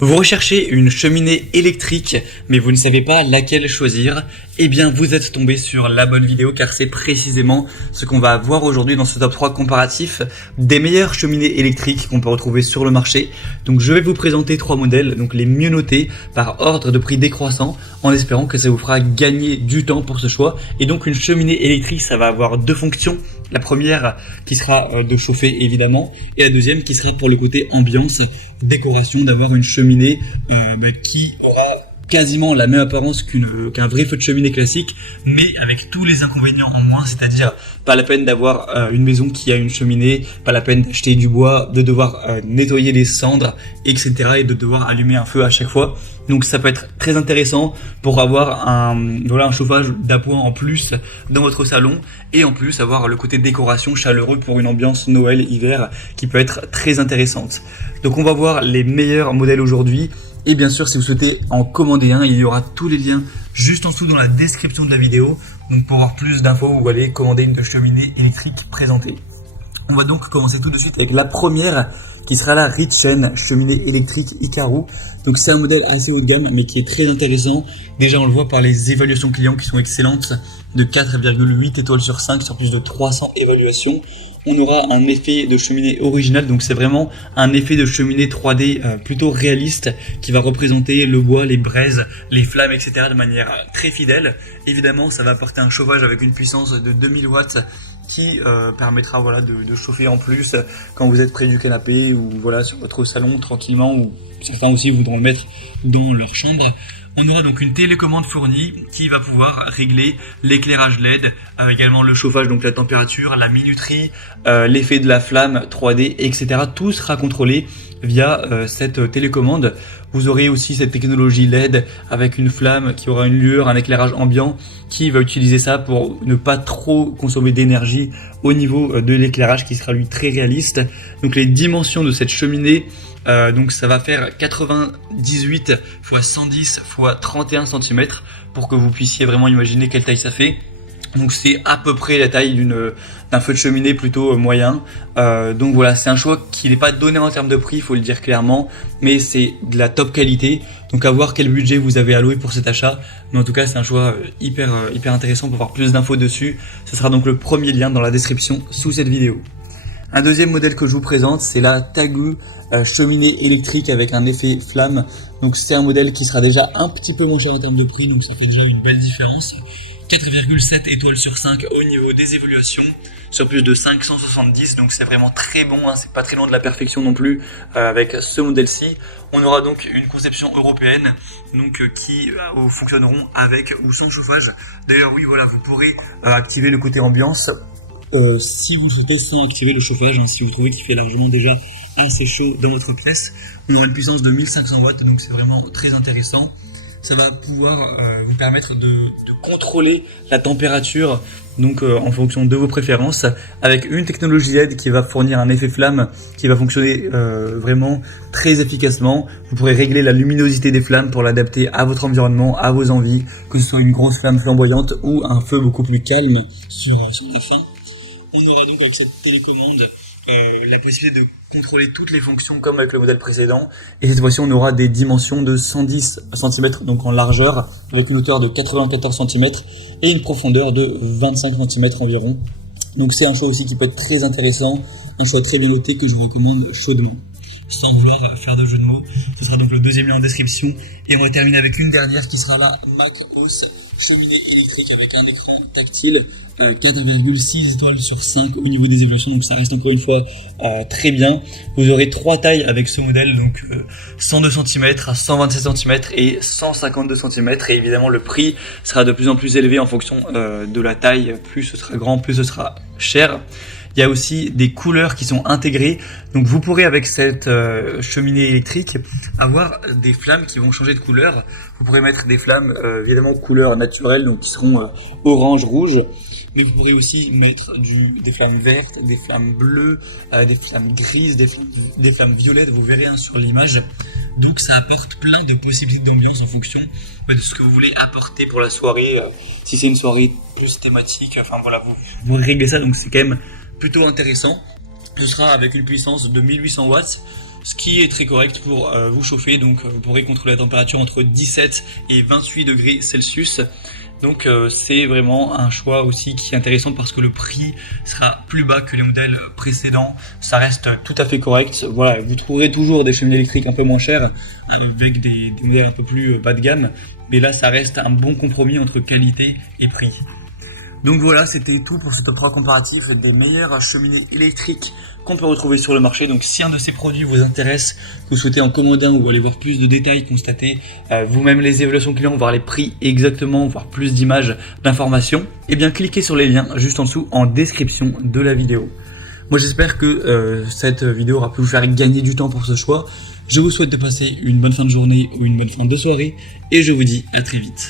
Vous recherchez une cheminée électrique, mais vous ne savez pas laquelle choisir? Eh bien, vous êtes tombé sur la bonne vidéo car c'est précisément ce qu'on va voir aujourd'hui dans ce top 3 comparatif des meilleures cheminées électriques qu'on peut retrouver sur le marché. Donc, je vais vous présenter 3 modèles, donc les mieux notés par ordre de prix décroissant, en espérant que ça vous fera gagner du temps pour ce choix. Et donc, une cheminée électrique, ça va avoir deux fonctions. La première qui sera de chauffer évidemment, et la deuxième qui sera pour le côté ambiance, décoration, d'avoir une cheminée qui aura quasiment la même apparence qu'un vrai feu de cheminée classique, mais avec tous les inconvénients en moins, c'est-à-dire pas la peine d'avoir une maison qui a une cheminée, pas la peine d'acheter du bois, de devoir nettoyer les cendres, etc. et de devoir allumer un feu à chaque fois. Donc ça peut être très intéressant pour avoir un chauffage d'appoint en plus dans votre salon et en plus avoir le côté décoration chaleureux pour une ambiance Noël-hiver qui peut être très intéressante. Donc on va voir les meilleurs modèles aujourd'hui. Et bien sûr, si vous souhaitez en commander un, il y aura tous les liens juste en dessous dans la description de la vidéo. Donc pour avoir plus d'infos, vous allez commander une cheminée électrique présentée. On va donc commencer tout de suite avec la première qui sera la Ritchen cheminée électrique Hikaru. Donc c'est un modèle assez haut de gamme mais qui est très intéressant. Déjà on le voit par les évaluations clients qui sont excellentes, de 4,8 étoiles sur 5 sur plus de 300 évaluations. On aura un effet de cheminée original, donc c'est vraiment un effet de cheminée 3D plutôt réaliste qui va représenter le bois, les braises, les flammes, etc. de manière très fidèle. Évidemment, ça va apporter un chauffage avec une puissance de 2000 watts qui permettra de chauffer en plus quand vous êtes près du canapé ou sur votre salon tranquillement, ou certains aussi voudront le mettre dans leur chambre. On aura donc une télécommande fournie qui va pouvoir régler l'éclairage LED, également le chauffage, donc la température, la minuterie, l'effet de la flamme 3D, etc. Tout sera contrôlé via cette télécommande. Vous aurez aussi cette technologie LED avec une flamme qui aura une lueur, un éclairage ambiant qui va utiliser ça pour ne pas trop consommer d'énergie au niveau de l'éclairage qui sera lui très réaliste. Donc les dimensions de cette cheminée, donc ça va faire 98 x 110 x 31 cm pour que vous puissiez vraiment imaginer quelle taille ça fait. Donc c'est à peu près la taille d'un feu de cheminée plutôt moyen. Donc voilà, c'est un choix qui n'est pas donné en termes de prix, il faut le dire clairement, mais c'est de la top qualité. Donc à voir quel budget vous avez alloué pour cet achat. Mais en tout cas, c'est un choix hyper intéressant. Pour avoir plus d'infos dessus, ce sera donc le premier lien dans la description sous cette vidéo. Un deuxième modèle que je vous présente, c'est la Tagu cheminée électrique avec un effet flamme. Donc c'est un modèle qui sera déjà un petit peu moins cher en termes de prix, donc ça fait déjà une belle différence. 4,7 étoiles sur 5 au niveau des évaluations, sur plus de 570, donc c'est vraiment très bon, c'est pas très loin de la perfection non plus avec ce modèle-ci. On aura donc une conception européenne qui fonctionneront avec ou sans chauffage. D'ailleurs oui, vous pourrez activer le côté ambiance si vous le souhaitez sans activer le chauffage, si vous trouvez qu'il fait largement déjà assez chaud dans votre pièce. On aura une puissance de 1500 watts, donc c'est vraiment très intéressant. Ça va pouvoir vous permettre de contrôler la température en fonction de vos préférences, avec une technologie LED qui va fournir un effet flamme qui va fonctionner vraiment très efficacement. Vous pourrez régler la luminosité des flammes pour l'adapter à votre environnement, à vos envies, que ce soit une grosse flamme flamboyante ou un feu beaucoup plus calme sur la fin. On aura donc avec cette télécommande la possibilité de contrôler toutes les fonctions comme avec le modèle précédent, et cette fois-ci on aura des dimensions de 110 cm donc en largeur, avec une hauteur de 94 cm et une profondeur de 25 cm environ. Donc c'est un choix aussi qui peut être très intéressant, un choix très bien noté que je vous recommande chaudement. Sans vouloir faire de jeu de mots, ce sera donc le deuxième lien en description, et on va terminer avec une dernière qui sera la Macos cheminée électrique avec un écran tactile, 4,6 étoiles sur 5 au niveau des évaluations, donc ça reste encore une fois très bien. Vous aurez 3 tailles avec ce modèle, donc 102 cm à 127 cm et 152 cm, et évidemment le prix sera de plus en plus élevé en fonction de la taille. Plus ce sera grand, plus ce sera cher. Il y a aussi des couleurs qui sont intégrées, donc vous pourrez avec cette cheminée électrique avoir des flammes qui vont changer de couleur. Vous pourrez mettre des flammes évidemment couleur naturelle, donc qui seront orange, rouge, mais vous pourrez aussi mettre des flammes vertes, des flammes bleues, des flammes grises, des flammes violettes, vous verrez sur l'image. Donc ça apporte plein de possibilités d'ambiance en fonction de ce que vous voulez apporter pour la soirée. Si c'est une soirée plus thématique, vous réglez ça, donc c'est quand même plutôt intéressant. Ce sera avec une puissance de 1800 watts ce qui est très correct pour vous chauffer. Donc vous pourrez contrôler la température entre 17 et 28 degrés Celsius. Donc c'est vraiment un choix aussi qui est intéressant parce que le prix sera plus bas que les modèles précédents. Ça reste tout à fait correct. Voilà, vous trouverez toujours des cheminées électriques un peu moins chères avec des modèles un peu plus bas de gamme. Mais là, ça reste un bon compromis entre qualité et prix. Donc voilà, c'était tout pour ce top 3 comparatif des meilleures cheminées électriques qu'on peut retrouver sur le marché. Donc si un de ces produits vous intéresse, que vous souhaitez en commander un ou aller voir plus de détails, constater vous-même les évaluations clients, voir les prix exactement, voir plus d'images, d'informations, eh bien cliquez sur les liens juste en dessous en description de la vidéo. Moi j'espère que cette vidéo aura pu vous faire gagner du temps pour ce choix. Je vous souhaite de passer une bonne fin de journée ou une bonne fin de soirée et je vous dis à très vite.